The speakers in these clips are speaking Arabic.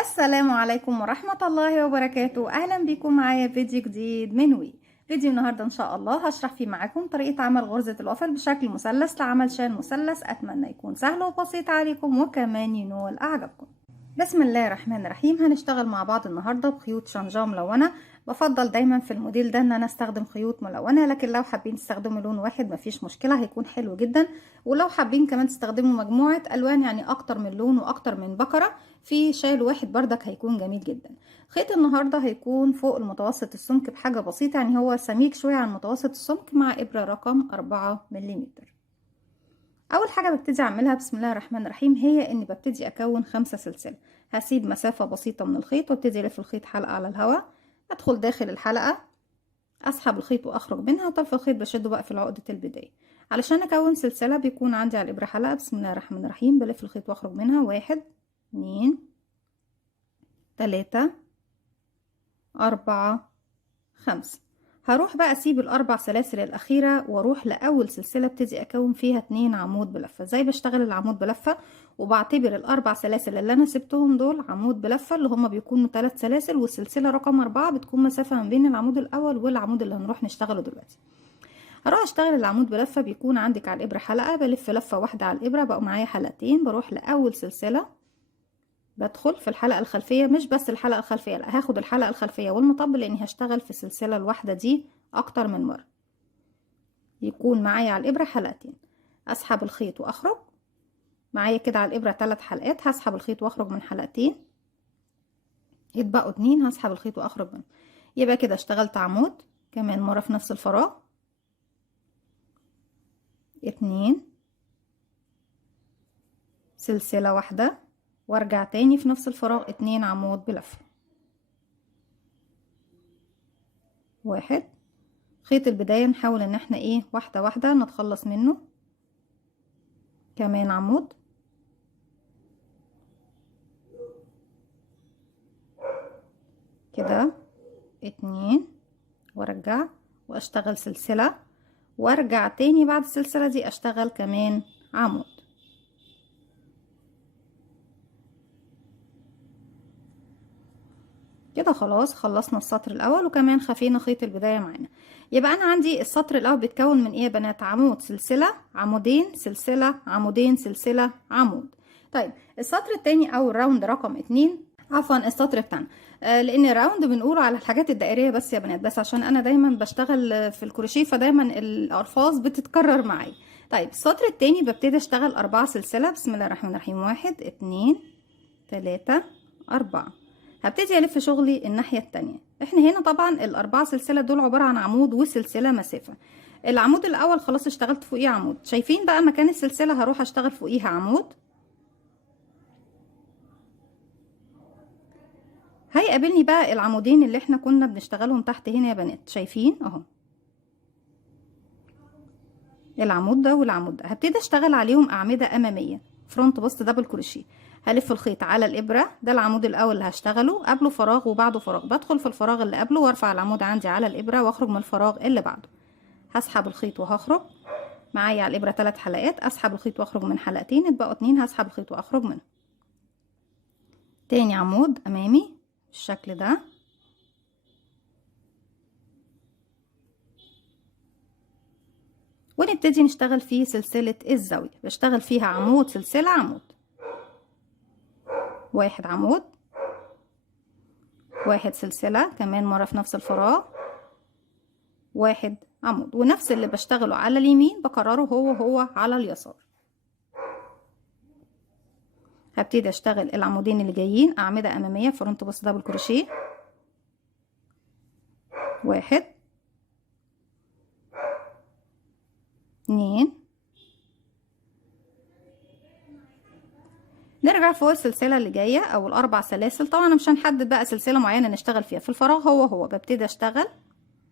السلام عليكم ورحمة الله وبركاته. أهلا بكم معايا فيديو جديد من وي. فيديو النهاردة إن شاء الله هشرح فيه معاكم طريقة عمل غرزة الوصل بشكل مثلث لعمل شال مثلث. أتمنى يكون سهل وبسيط عليكم وكمان ينول أعجابكم. بسم الله الرحمن الرحيم. هنشتغل مع بعض النهاردة بخيوط شنجة ملونة. بفضل دايما في الموديل ده ان انا استخدم خيوط ملونة، لكن لو حابين تستخدموا لون واحد مفيش مشكلة، هيكون حلو جدا. ولو حابين كمان تستخدموا مجموعة الوان، يعني اكتر من لون واكتر من بكرة في شال واحد بردك، هيكون جميل جدا. خيط النهاردة هيكون فوق المتوسط السمك بحاجة بسيطة، يعني هو سميك شوية عن متوسط السمك، مع ابرة رقم 4 ملم. اول حاجه ببتدي اعملها بسم الله الرحمن الرحيم هي اني ببتدي اكون 5 سلسله. هسيب مسافه بسيطه من الخيط وابتدي الف الخيط حلقه على الهواء، ادخل داخل الحلقه، اسحب الخيط واخرج منها، وطرف الخيط بشده بقى في عقده البدايه. علشان اكون سلسله بيكون عندي على الابره حلقه. بسم الله الرحمن الرحيم بلف الخيط واخرج منها، 1 2 3 4 5. هروح بقى اسيب الاربع سلاسل الاخيره واروح لاول سلسله ابتدي اكون فيها 2 عمود بلفه. ازاي بشتغل العمود بلفه؟ وبعتبر الاربع سلاسل اللي انا سبتهم دول عمود بلفه، اللي هما بيكونوا 3 سلاسل، والسلسله رقم 4 بتكون مسافه ما بين العمود الاول والعمود اللي هنروح نشتغله دلوقتي. هروح اشتغل العمود بلفه. بيكون عندك على الابره حلقه، بلف لفه واحده على الابره بقوا معايا حلقتين. بروح لاول سلسله، بدخل في الحلقة الخلفية، مش بس الحلقة الخلفية، لا، هاخد الحلقة الخلفية والمطب، لاني هشتغل في السلسلة الواحدة دي اكتر من مرة. يكون معايا على الابرة حلقتين، اسحب الخيط واخرج. معايا كده على الابرة 3 حلقات، هسحب الخيط واخرج من حلقتين، يتبقوا 2 هسحب الخيط واخرج منهم. يبقى كده اشتغلت عمود كمان مرة في نفس الفراغ، 2 سلسلة واحدة، وارجع تاني في نفس الفراغ 2 عمود بلفة، 1. خيط البداية نحاول ان احنا واحدة واحدة نتخلص منه، كمان عمود، كده 2، وارجع واشتغل سلسلة، وارجع تاني بعد السلسلة دي اشتغل كمان عمود. كده خلاص خلصنا السطر الاول، وكمان خفينا خيط البداية معانا. يبقى انا عندي السطر الاول بيتكون من ايه يا بنات؟ عمود، سلسلة، عمودين، سلسلة، عمودين، سلسلة، عمود. طيب السطر التاني او الراوند رقم 2، عفوا السطر بتاعنا، لان الراوند بنقوله على الحاجات الدائريه بس يا بنات، بس عشان انا دايما بشتغل في الكروشيه فدايما الالفاظ بتتكرر معايا. طيب السطر التاني ببتدي اشتغل 4 سلسله. بسم الله الرحمن الرحيم، 1 2 3 4. هبتدي الف شغلي الناحيه التانية. احنا هنا طبعا الاربعه سلسله دول عباره عن عمود وسلسله مسافه. العمود الاول خلاص اشتغلت فوقيه عمود، شايفين بقى مكان السلسله هروح اشتغل فوقيها عمود. هيقابلني بقى العمودين اللي احنا كنا بنشتغلهم تحت هنا يا بنات، شايفين اهو العمود ده والعمود ده، هبتدي اشتغل عليهم اعمده اماميه فرونت بوست دبل كروشيه. هلف الخيط على الابره، ده العمود الاول اللي هشتغله، قبله فراغ وبعده فراغ، بدخل في الفراغ اللي قبله وارفع العمود عندي على الابره واخرج من الفراغ اللي بعده. هسحب الخيط وهخرج. معايا على الابره 3 حلقات، اسحب الخيط واخرج من حلقتين، اتبقوا 2 هسحب الخيط واخرج منه. تاني عمود امامي بالشكل ده، ونبتدي نشتغل فيه سلسلة الزاوية. بشتغل فيها عمود سلسلة عمود، 1 عمود، 1 سلسلة، كمان مرة في نفس الفراغ، 1 عمود، ونفس اللي بشتغله على اليمين بكرره هو على اليسار. هبتدي اشتغل العمودين اللي جايين اعمدة امامية فرونت بوست دبل كروشيه، 1 2. نرجع فوق السلسلة اللي جاية او الاربع سلاسل. طبعا انا مش هنحدد بقى سلسلة معينة نشتغل فيها، في الفراغ هو ببتدي اشتغل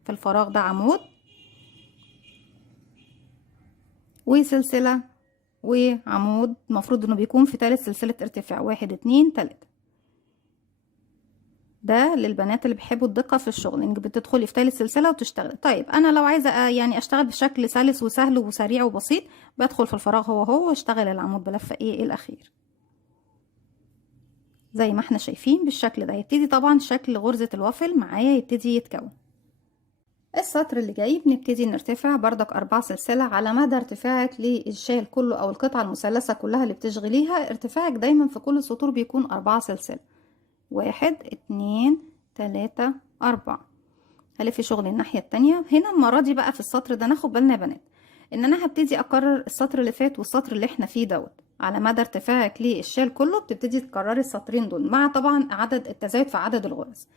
في الفراغ ده عمود وسلسلة وعمود، المفروض انه بيكون في 3 سلسلة ارتفاع، 1 2 3. ده للبنات اللي بيحبوا الدقة في الشغل، انك بتدخلي في 3 سلسلة وتشتغلي. طيب انا لو عايزة يعني اشتغل بشكل سلس وسهل وسريع وبسيط، بدخل في الفراغ هو واشتغل العمود بلفة الاخير. زي ما احنا شايفين بالشكل ده. يبتدي طبعا شكل غرزة الوافل معايا يبتدي يتكون. السطر اللي جاي بنبتدي نرتفع بردك 4 سلسلة على مدى ارتفاعك للشال كله او القطعة المثلثة كلها اللي بتشغليها. ارتفاعك دايما في كل السطور بيكون 4 سلسلة. 1 2 3 4. هلف شغل الناحية التانية. هنا المرة دي بقى في السطر ده ناخد بالنا يا بنات ان انا هبتدي اكرر السطر اللي فات والسطر اللي احنا فيه دوت. على مدى ارتفاعك للشال كله بتبتدي تكرري السطرين دول مع طبعا عدد التزايد في عدد الغرز.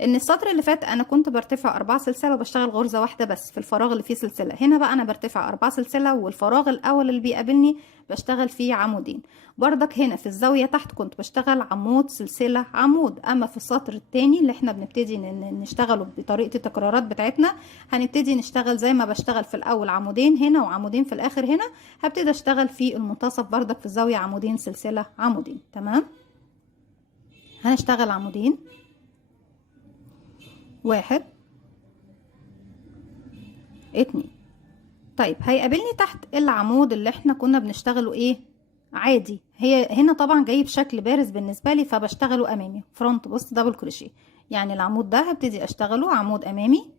ان السطر اللي فات انا كنت برتفع 4 سلسله وبشتغل غرزه واحده بس في الفراغ اللي فيه سلسله. هنا بقى انا برتفع 4 سلسله والفراغ الاول اللي بيقابلني بشتغل فيه عمودين. بردك هنا في الزاويه تحت كنت بشتغل عمود سلسله عمود. اما في السطر التاني اللي احنا بنبتدي نشتغله بطريقه التكرارات بتاعتنا هنبتدي نشتغل زي ما بشتغل في الاول عمودين هنا وعمودين في الاخر هنا. هبتدي اشتغل في المنتصف بردك في الزاويه عمودين سلسله عمودين. تمام. هنشتغل عمودين. 1 2. طيب هيقابلني تحت العمود اللي احنا كنا بنشتغله ايه عادي. هي هنا طبعا جاي بشكل بارز بالنسبه لي فبشتغله امامي فرونت بوست دبل كروشيه. يعني العمود ده هبتدي اشتغله عمود امامي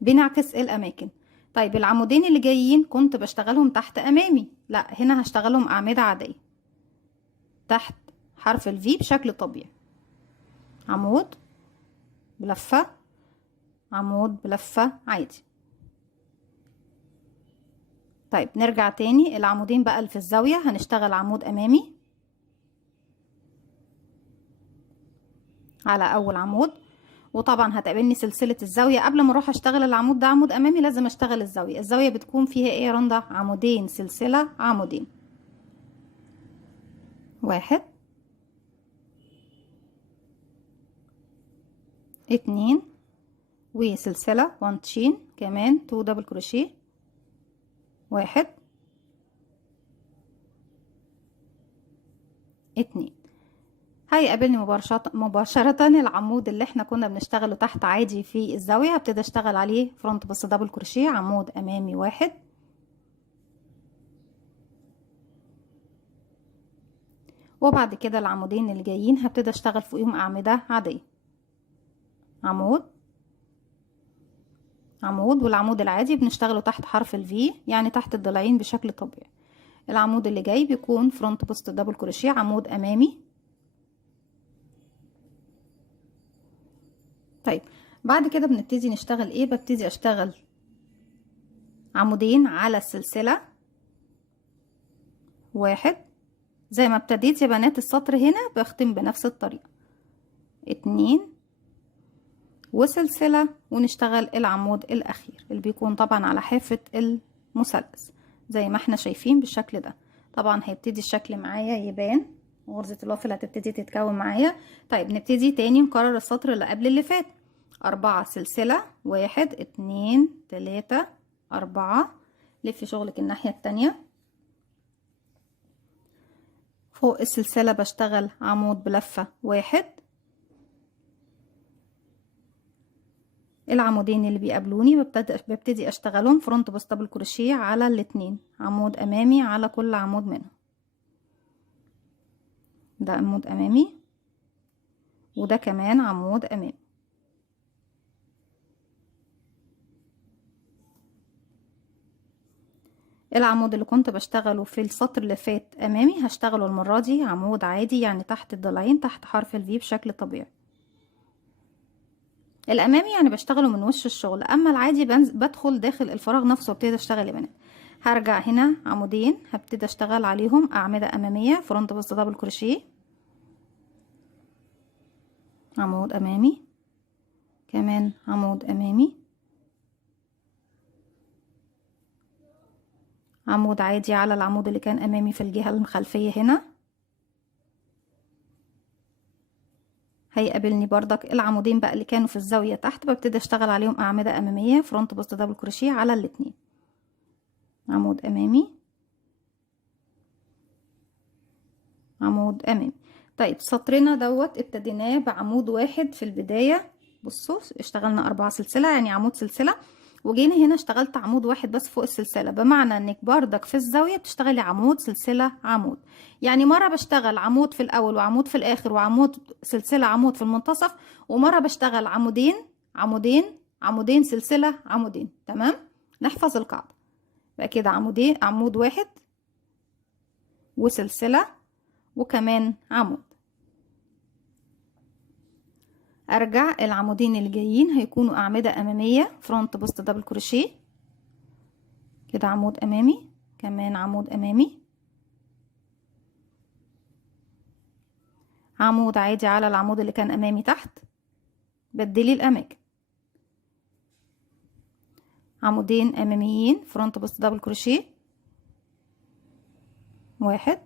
بنعكس الاماكن. طيب العمودين اللي جايين كنت بشتغلهم تحت امامي، لا هنا هشتغلهم اعمده عاديه تحت حرف الفي بشكل طبيعي. عمود بلفه عمود بلفه عادي. طيب نرجع تاني. العمودين بقى اللي في الزاوية هنشتغل عمود امامي على اول عمود. وطبعا هتقابلني سلسلة الزاوية قبل ما اروح اشتغل العمود ده عمود امامي لازم اشتغل الزاوية. الزاوية بتكون فيها ايه يا رندا؟ عمودين سلسلة عمودين. 1 2 وسلسلة 1 تشين كمان 2 دبل كروشيه. 1 2. هيقابلني مباشرة العمود اللي احنا كنا بنشتغله تحت عادي في الزاوية. هبتدي اشتغل عليه فرونت بس دبل كروشيه عمود امامي 1. وبعد كده العمودين اللي جايين هبتدي اشتغل فوقيهم اعمدة عادية. عمود عمود. والعمود العادي بنشتغله تحت حرف الفي يعني تحت الضلعين بشكل طبيعي. العمود اللي جاي بيكون فرونت بوست دبل كروشيه عمود امامي. طيب بعد كده بنبتدي نشتغل ايه؟ ببتدي اشتغل عمودين على السلسلة 1 زي ما ابتديت يا بنات السطر هنا بختم بنفس الطريقة. 2 وسلسلة ونشتغل العمود الاخير اللي بيكون طبعا على حافة المثلث زي ما احنا شايفين بالشكل ده. طبعا هيبتدي الشكل معايا يبان غرزة الوافل هتبتدي تتكون معايا. طيب نبتدي تاني نكرر السطر اللي قبل اللي فات. 4 سلسلة 1 2 3 4. لفي شغلك الناحية التانية. فوق السلسلة بشتغل عمود بلفة 1. العمودين اللي بيقابلوني ببتدي اشتغلهم فرونت بوست دبل كروشيه على الاتنين عمود امامي على كل عمود منهم. ده عمود امامي وده كمان عمود امامي. العمود اللي كنت بشتغله في السطر اللي فات امامي هشتغله المرة دي عمود عادي يعني تحت الضلعين تحت حرف الفي بشكل طبيعي. الامامي يعني بشتغله من وش الشغل. اما العادي بدخل داخل الفراغ نفسه وابتدي اشتغل يا بنات. هرجع هنا عمودين هبتدي اشتغل عليهم اعمدة امامية فرونت بوست دبل كروشيه عمود امامي كمان عمود امامي عمود عادي على العمود اللي كان امامي في الجهة الخلفية. هنا هيقابلني بردك العمودين بقى اللي كانوا في الزاوية تحت ببتدي اشتغل عليهم اعمدة امامية فرونت بوست دبل كروشيه على الاتنين عمود امامي عمود امامي. طيب سطرنا دوت ابتديناه بعمود واحد في البداية. بصوا اشتغلنا 4 سلسلة يعني عمود سلسلة وجينا هنا اشتغلت عمود واحد بس فوق السلسلة، بمعنى انك بردك في الزاوية بتشتغلي عمود سلسلة عمود. يعني مرة بشتغل عمود في الاول وعمود في الاخر وعمود سلسلة عمود في المنتصف، ومرة بشتغل عمودين عمودين عمودين سلسلة عمودين. تمام، نحفظ القاعدة بقى كده: عمودين، عمود واحد وسلسلة وكمان عمود. ارجع العمودين اللي جايين هيكونوا اعمدة امامية فرونت بوست دبل كروشيه كده، عمود امامي كمان عمود امامي، عمود عادي على العمود اللي كان امامي تحت، بدلي الاماكن، عمودين اماميين فرونت بوست دبل كروشيه، واحد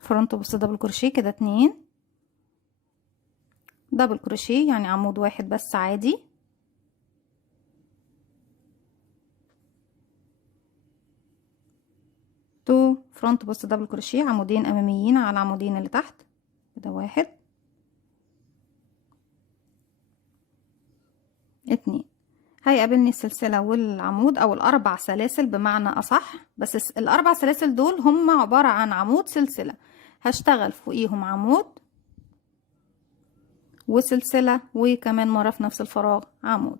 فرونت بوست دبل كروشيه كده، اتنين دبل كروشيه يعني عمود واحد بس عادي، تو فرونت بوست دبل كروشيه عمودين اماميين على العمودين اللي تحت كده، واحد اتنين. هيقابلني السلسلة والعمود او الاربع سلاسل بمعنى اصح، بس الاربع سلاسل دول هم عبارة عن عمود سلسلة، هشتغل فوقيهم عمود وسلسلة وكمان مرة في نفس الفراغ عمود،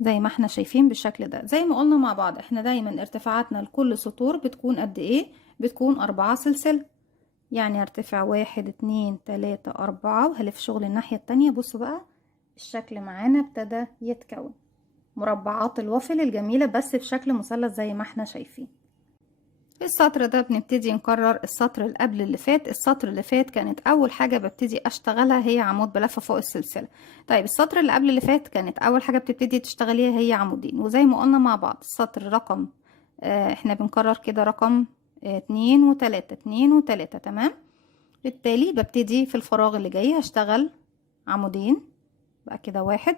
زي ما احنا شايفين بالشكل ده. زي ما قلنا مع بعض احنا دايما ارتفاعاتنا لكل سطور بتكون قد ايه؟ بتكون 4 سلسلة، يعني ارتفع 1 2 3 4 وهلف شغل الناحية التانية. بصوا بقى الشكل معانا ابتدى يتكون مربعات الوافل الجميلة بس في شكل مثلث زي ما احنا شايفين. السطر ده بنبتدي نكرر السطر اللي قبل اللي فات. السطر اللي فات كانت اول حاجة ببتدي اشتغلها هي عمود بلفة فوق السلسلة. طيب السطر اللي قبل اللي فات كانت اول حاجة بتبتدي تشتغليها هي عمودين، وزي ما قلنا مع بعض السطر رقم احنا بنكرر كده رقم 2 و3 2 و3. تمام، بالتالي ببتدي في الفراغ اللي جاي هشتغل عمودين بقى كده، واحد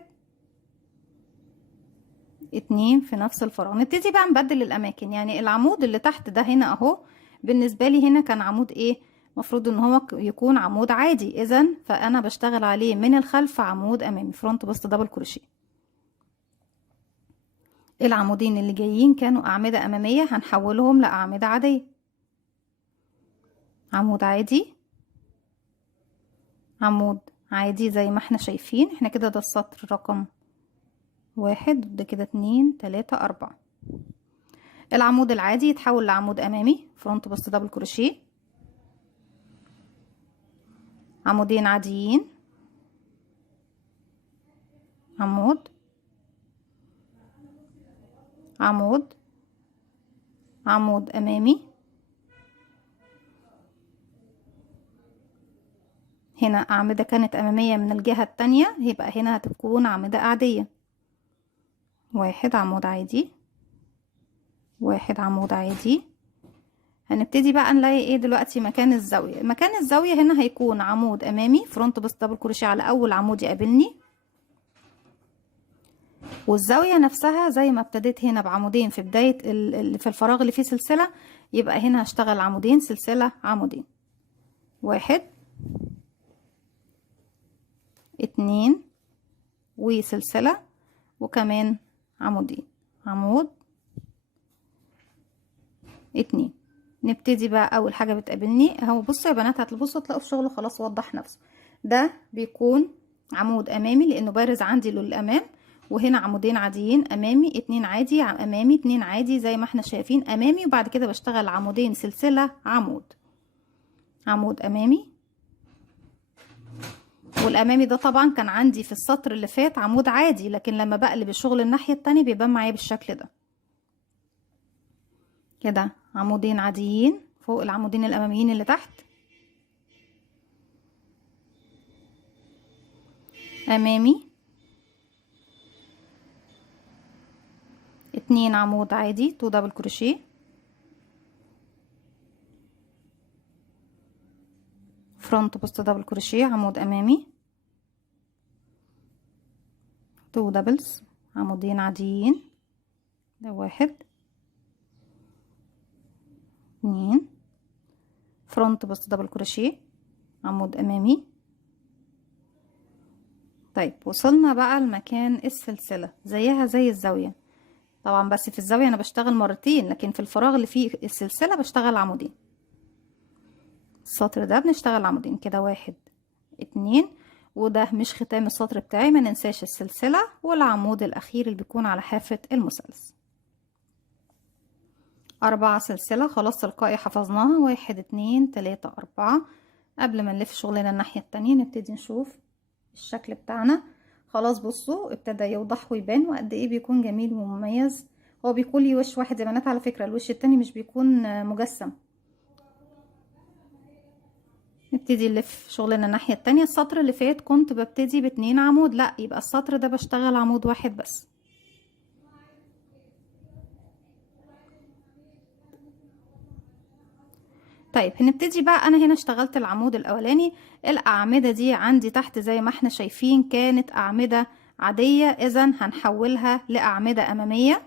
اتنين في نفس الفراغ. نبتدي بقى نبدل الاماكن، يعني العمود اللي تحت ده هنا اهو بالنسبه لي هنا كان عمود ايه؟ مفروض ان هو يكون عمود عادي، اذا فانا بشتغل عليه من الخلف عمود امامي فرونت بوست دبل كروشيه. العمودين اللي جايين كانوا اعمده اماميه، هنحولهم لاعمده عاديه، عمود عادي عمود عادي زي ما احنا شايفين. احنا كده ده السطر رقم واحد، ده كده 2 3 4. العمود العادي يتحول لعمود امامي فرونت بوست دبل كروشيه، عمودين عاديين، عمود عمود عمود امامي، هنا اعمدة كانت امامية من الجهة التانية، يبقى هنا هتكون اعمدة عادية، واحد عمود عادي واحد عمود عادي. هنبتدي بقى نلاقي ايه دلوقتي؟ مكان الزاوية. مكان الزاوية هنا هيكون عمود امامي فرونت بوست دبل كروشيه على اول عمود يقابلني، والزاوية نفسها زي ما ابتديت هنا بعمودين في بداية في الفراغ اللي فيه سلسلة، يبقى هنا هشتغل عمودين سلسلة عمودين، واحد اتنين وسلسلة وكمان عمودين، عمود اتنين. نبتدي بقى اول حاجة بتقابلني اهو. بصوا يا بنات هتبصوا تلاقوا الشغل خلاص وضح نفسه. ده بيكون عمود امامي لانه بارز عندي للامام، وهنا عمودين عاديين امامي، اتنين عادي امامي، اتنين عادي زي ما احنا شايفين امامي، وبعد كده بشتغل عمودين سلسلة عمود، عمود امامي. والامامي ده طبعا كان عندي في السطر اللي فات عمود عادي، لكن لما بقلب الشغل الناحية التانية بيبان معايا بالشكل ده كده، عمودين عاديين فوق العمودين الاماميين اللي تحت، امامي اتنين عمود عادي تو دبل كروشيه، فرونت بوست دبل كروشيه عمود امامي، تو دبلز عمودين عاديين، ده واحد اتنين، فرونت بوست دبل كروشيه عمود امامي. طيب وصلنا بقى لمكان السلسلة زيها زي الزاوية طبعا، بس في الزاوية انا بشتغل مرتين، لكن في الفراغ اللي فيه السلسلة بشتغل عمودين. السطر ده بنشتغل عمودين كده، 1 2، وده مش ختام السطر بتاعي، ما ننساش السلسلة والعمود الاخير اللي بيكون على حافة المثلث. 4 سلسلة خلاص تلقائي حفظناها، 1 2 3 4. قبل ما نلف شغلنا الناحية التانية نبتدي نشوف الشكل بتاعنا. خلاص بصوا ابتدى يوضح ويبان، وقد ايه بيكون جميل ومميز. هو بيكون لي وش واحد يا بنات على فكرة، الوش التاني مش بيكون مجسم. نبتدي نلف شغلنا الناحية التانية. السطر اللي فات كنت ببتدي ب2 عمود، لا يبقى السطر ده بشتغل عمود واحد بس. طيب هنبتدي بقى. انا هنا اشتغلت العمود الاولاني. الاعمدة دي عندي تحت زي ما احنا شايفين كانت اعمدة عادية، اذا هنحولها لاعمدة امامية.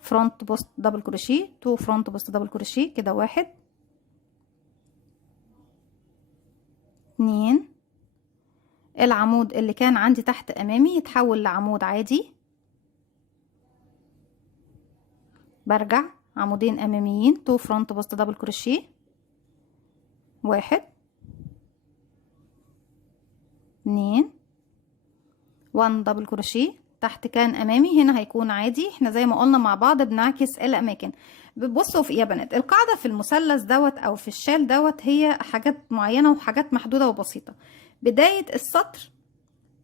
فرونت بوست دبل كروشيه، 2 فرونت بوست دبل كروشيه كده، 1 2. العمود اللي كان عندي تحت امامي يتحول لعمود عادي، برجع عمودين اماميين، 2 فرونت بوست دبل كروشيه، 1 2 1 دبل كروشيه. تحت كان امامي، هنا هيكون عادي. احنا زي ما قلنا مع بعض بنعكس الاماكن. بصوا في ايه يا بنات، القاعده في المثلث دوت او في الشال دوت هي حاجات معينه وحاجات محدوده وبسيطه. بدايه السطر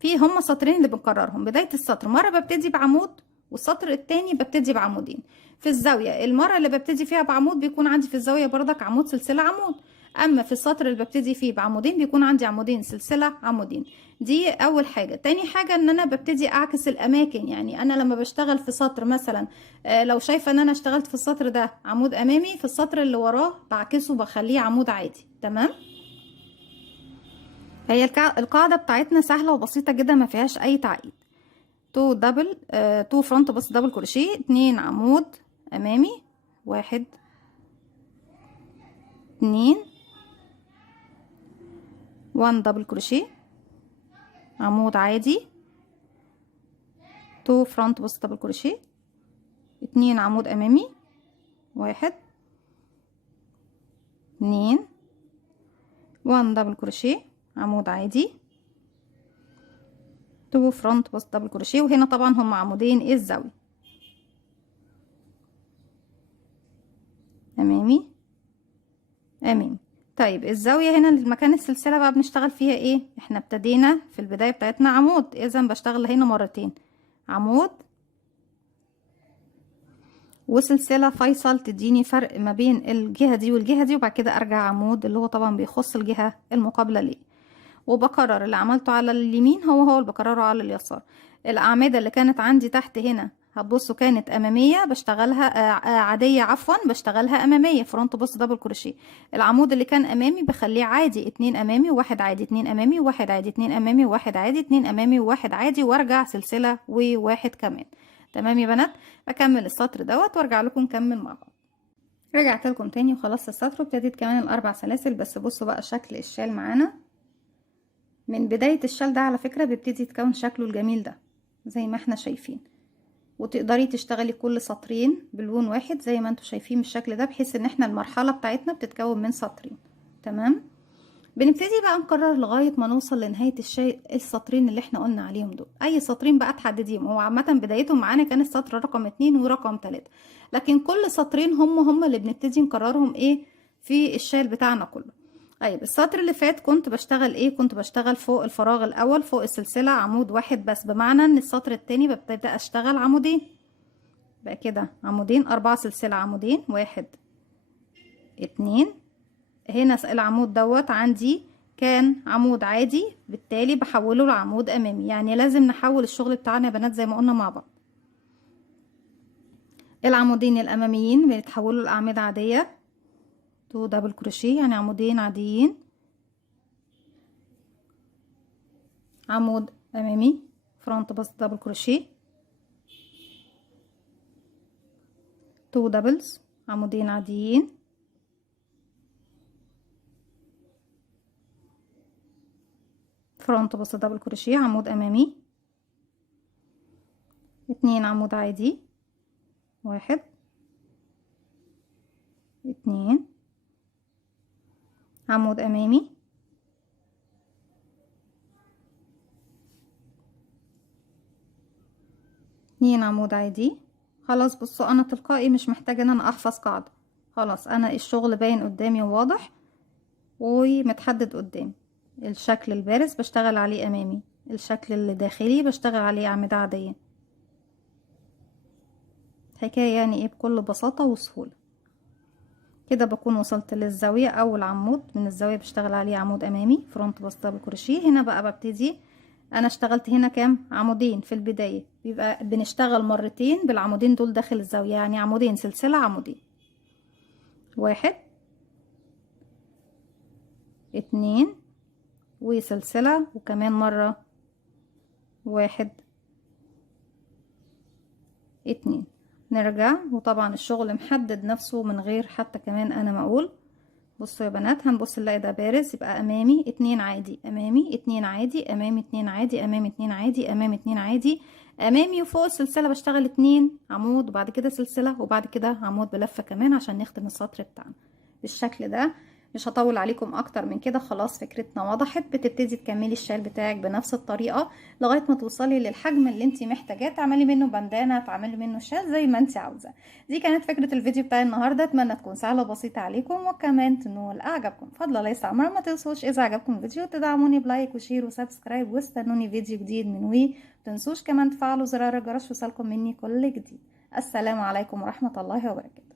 في هما سطرين اللي بنكررهم. بدايه السطر مره ببتدي بعمود، والسطر التاني ببتدي بعمودين. في الزاويه المره اللي ببتدي فيها بعمود بيكون عندي في الزاويه بردك عمود سلسله عمود، اما في السطر اللي ببتدي فيه بعمودين بيكون عندي عمودين سلسله عمودين. دي اول حاجه. تاني حاجه ان انا ببتدي اعكس الاماكن. يعني انا لما بشتغل في سطر مثلا، لو شايفه ان انا اشتغلت في السطر ده عمود امامي، في السطر اللي وراه بعكسه بخليه عمود عادي. تمام. هي القاعده بتاعتنا سهله وبسيطه جدا، ما فيهاش اي تعقيد. 2 دبل 2 فرونت بس دبل كروشيه، 2 عمود امامي، 1 2 1 دبل كروشيه، عمود عادي، 2 فرونت بس دبل كروشيه، 2 عمود امامي، 1 2 1 دبل كروشيه، عمود عادي، 2 فرونت بس دبل كروشيه. وهنا طبعا هم عمودين الزاوية امامي امامي. طيب الزاوية هنا المكان السلسلة بقى بنشتغل فيها ايه؟ احنا ابتدينا في البداية بتاعتنا عمود، اذا بشتغل هنا مرتين عمود وسلسلة فيصل تديني فرق ما بين الجهة دي والجهة دي، وبعد كده ارجع عمود اللي هو طبعا بيخص الجهة المقابلة ليه. وبكرر اللي عملته على اليمين هو اللي بكرره على اليسار. الأعمدة اللي كانت عندي تحت هنا هتبصوا كانت أمامية بشتغلها عادية، عفوا بشتغلها أمامية فرونت بوست دبل كروشيه. العمود اللي كان أمامي بخليه عادي، 2 أمامي وواحد عادي، 2 أمامي وواحد عادي، 2 أمامي وواحد عادي، 2 أمامي وواحد عادي، وارجع سلسلة وواحد كمان. تمام يا بنات. بكمل السطر دوت وارجع لكم نكمل مع بعض. رجعت لكم تاني وخلصت السطر وابتديت كمان ال4 سلاسل. بس بصوا بقى شكل الشال معانا من بداية الشال ده على فكرة بيبتدي يتكون شكله الجميل ده زي ما احنا شايفين. وتقدري تشتغلي كل سطرين بلون واحد زي ما انتوا شايفين بالشكل ده، بحيث ان احنا المرحلة بتاعتنا بتتكون من سطرين. تمام. بنبتدي بقى نكرر لغاية ما نوصل لنهاية السطرين اللي احنا قلنا عليهم دول. اي سطرين بقى تحدديهم. هو عامة بدايتهم معانا كان السطر رقم 2 ورقم 3، لكن كل سطرين هم اللي بنبتدي نكررهم ايه في الشال بتاعنا كله. طيب السطر اللي فات كنت بشتغل ايه؟ كنت بشتغل فوق الفراغ الاول فوق السلسلة عمود واحد بس، بمعنى ان السطر التاني ببتدي اشتغل عمودين. بقى كده عمودين، 4 سلسلة عمودين، 1 2. هنا العمود دوت عندي كان عمود عادي، بالتالي بحوله لعمود امامي. يعني لازم نحول الشغل بتاعنا يا بنات زي ما قلنا مع بعض. العمودين الاماميين بيتحولوا لاعمدة عادية، 2 دبل كروشيه يعني عمودين عاديين، عمود امامي فرونت بس دبل كروشيه، 2 دبلز عمودين عاديين، فرونت بص دبل كروشيه، عمود امامي، 2 عمود عادي، 1 2 عمود امامي، 2 عمود عادي. خلاص بصوا انا تلقائي مش محتاجه ان انا احفظ قاعده، خلاص انا الشغل باين قدامي وواضح ومتحدد قدامي. الشكل البارز بشتغل عليه امامي، الشكل اللي داخلي بشتغل عليه اعمده عاديه. حكايه يعني ايه بكل بساطه وسهوله. كده بكون وصلت للزاويه. اول عمود من الزاويه بشتغل عليه عمود امامي فرونت بسطه بالكروشيه. هنا بقى ببتدي، انا اشتغلت هنا كام عمودين في البدايه، بيبقى بنشتغل مرتين بالعمودين دول داخل الزاويه، يعني عمودين سلسله عمودين، 1 2 وسلسله وكمان مره 1 2. نرجع، وطبعا الشغل محدد نفسه من غير حتى كمان انا ما اقول. بصوا يا بنات هنبص نلاقي ده بارز، يبقى امامي 2 عادي، امامي 2 عادي، امامي 2 عادي، امامي 2 عادي، امامي 2 عادي، امامي. وفوق السلسله بشتغل 2 عمود وبعد كده سلسله وبعد كده عمود بلفه كمان عشان نختم السطر بتاعنا بالشكل ده. مش هطول عليكم اكتر من كده، خلاص فكرتنا وضحت. بتبتدي تكملي الشال بتاعك بنفس الطريقه لغايه ما توصلي للحجم اللي انت محتاجاه، تعملي منه بندانه، تعملي منه شال زي ما انت عاوزه. دي كانت فكره الفيديو بتاعي النهارده، اتمنى تكون سهله وبسيطه عليكم وكمان تنول اعجابكم. فضل ليس امر، ما تنسوش اذا عجبكم الفيديو تدعموني بلايك وشير وسبسكرايب، واستنوني فيديو جديد من وي. متنسوش كمان تفعلوا زرار الجرس يوصلكم مني كل جديد. السلام عليكم ورحمه الله وبركاته.